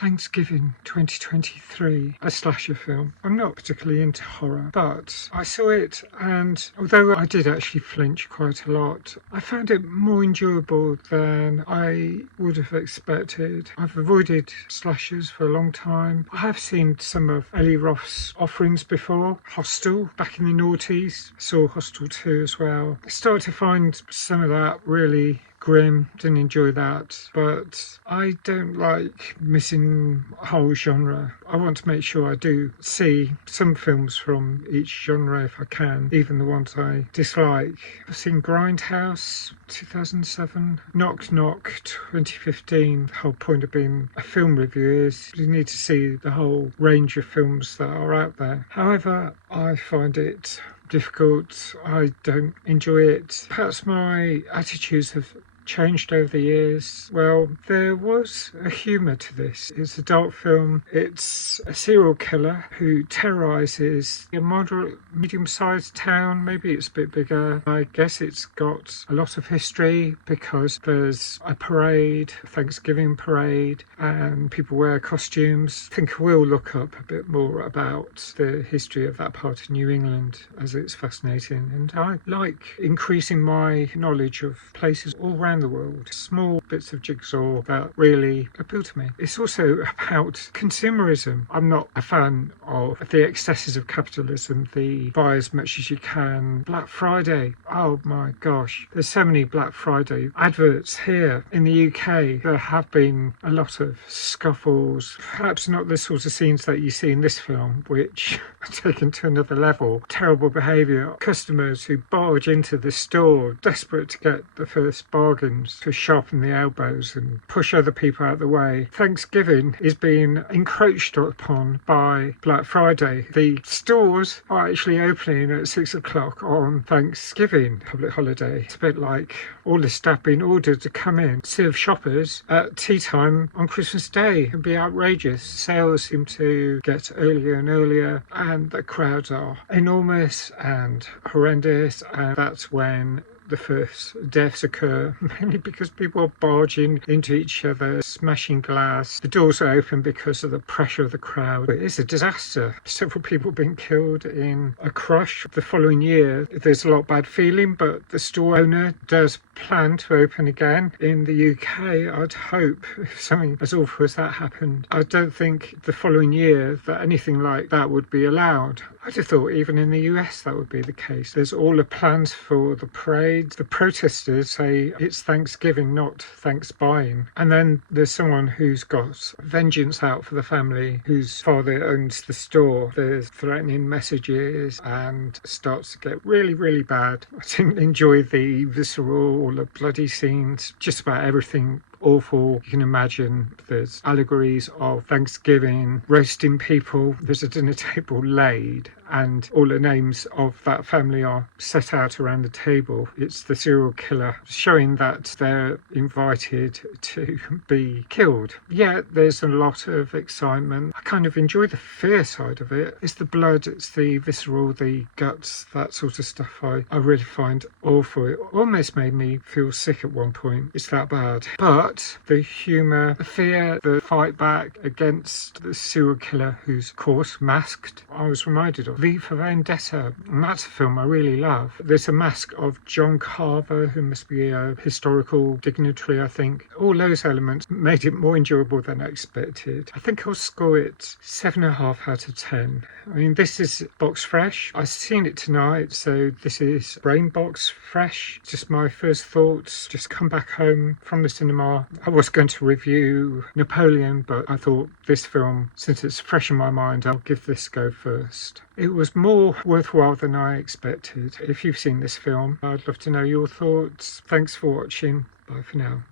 Thanksgiving 2023, a slasher film. I'm not particularly into horror, but I saw it, and although I did actually flinch quite a lot, I found it more enjoyable than I would have expected. I've avoided slashers for a long time. I have seen some of Eli Roth's offerings before. Hostel, back in the noughties. Saw Hostel 2 as well. I started to find some of that really grim, didn't enjoy that, but I don't like missing a whole genre. I want to make sure I do see some films from each genre if I can, even the ones I dislike. I've seen Grindhouse 2007, Knock Knock 2015. The whole point of being a film review is you need to see the whole range of films that are out there. However, I find it difficult. I don't enjoy it. Perhaps my attitudes have changed over the years. Well, there was a humour to this. It's a dark film. It's a serial killer who terrorises a moderate, medium-sized town. Maybe it's a bit bigger. I guess it's got a lot of history because there's a parade, a Thanksgiving parade, and people wear costumes. I think I will look up a bit more about the history of that part of New England, as it's fascinating, and I like increasing my knowledge of places all around the world. Small bits of jigsaw that really appeal to me. It's also about consumerism. I'm not a fan of the excesses of capitalism, the buy as much as you can. Black Friday, oh my gosh, there's so many Black Friday adverts here in the UK. There have been a lot of scuffles, perhaps not the sorts of scenes that you see in this film, which are taken to another level. Terrible behaviour. Customers who barge into the store desperate to get the first bargains, to sharpen the elbows and push other people out of the way. Thanksgiving is being encroached upon by Black Friday. The stores are actually opening at 6 o'clock on Thanksgiving, public holiday. It's a bit like all the staff being ordered to come in, serve shoppers at tea time on Christmas Day. It'd be outrageous. Sales seem to get earlier and earlier, and the crowds are enormous and horrendous, and that's when the first deaths occur, mainly because people are barging into each other, smashing glass. The doors are open because of the pressure of the crowd. It is a disaster. Several people being killed in a crush. The following year, there's a lot of bad feeling, but the store owner does plan to open again. In the UK, I'd hope if something as awful as that happened, I don't think the following year that anything like that would be allowed. I'd have thought even in the US that would be the case. There's all the plans for the parade. The protesters say it's Thanksgiving, not thanks buying. And then there's someone who's got vengeance out for the family, whose father owns the store. There's threatening messages and starts to get really, really bad. I didn't enjoy the visceral, all the bloody scenes, just about everything awful you can imagine. There's allegories of Thanksgiving, roasting people. There's a dinner table laid and all the names of that family are set out around the table. It's the serial killer, showing that they're invited to be killed. Yeah, there's a lot of excitement. I kind of enjoy the fear side of it. It's the blood, it's the visceral, the guts, that sort of stuff I really find awful. It almost made me feel sick at one point. It's that bad. But the humour, the fear, the fight back against the serial killer who's, of course, masked, I was reminded of V for Vendetta, and that's a film I really love. There's a mask of John Carver, who must be a historical dignitary, I think. All those elements made it more enjoyable than I expected. I think I'll score it 7.5 out of 10. I mean, this is box fresh. I've seen it tonight, so this is brain box fresh. Just my first thoughts, just come back home from the cinema. I was going to review Napoleon, but I thought this film, since it's fresh in my mind, I'll give this a go first. It was more worthwhile than I expected. If you've seen this film, I'd love to know your thoughts. Thanks for watching. Bye for now.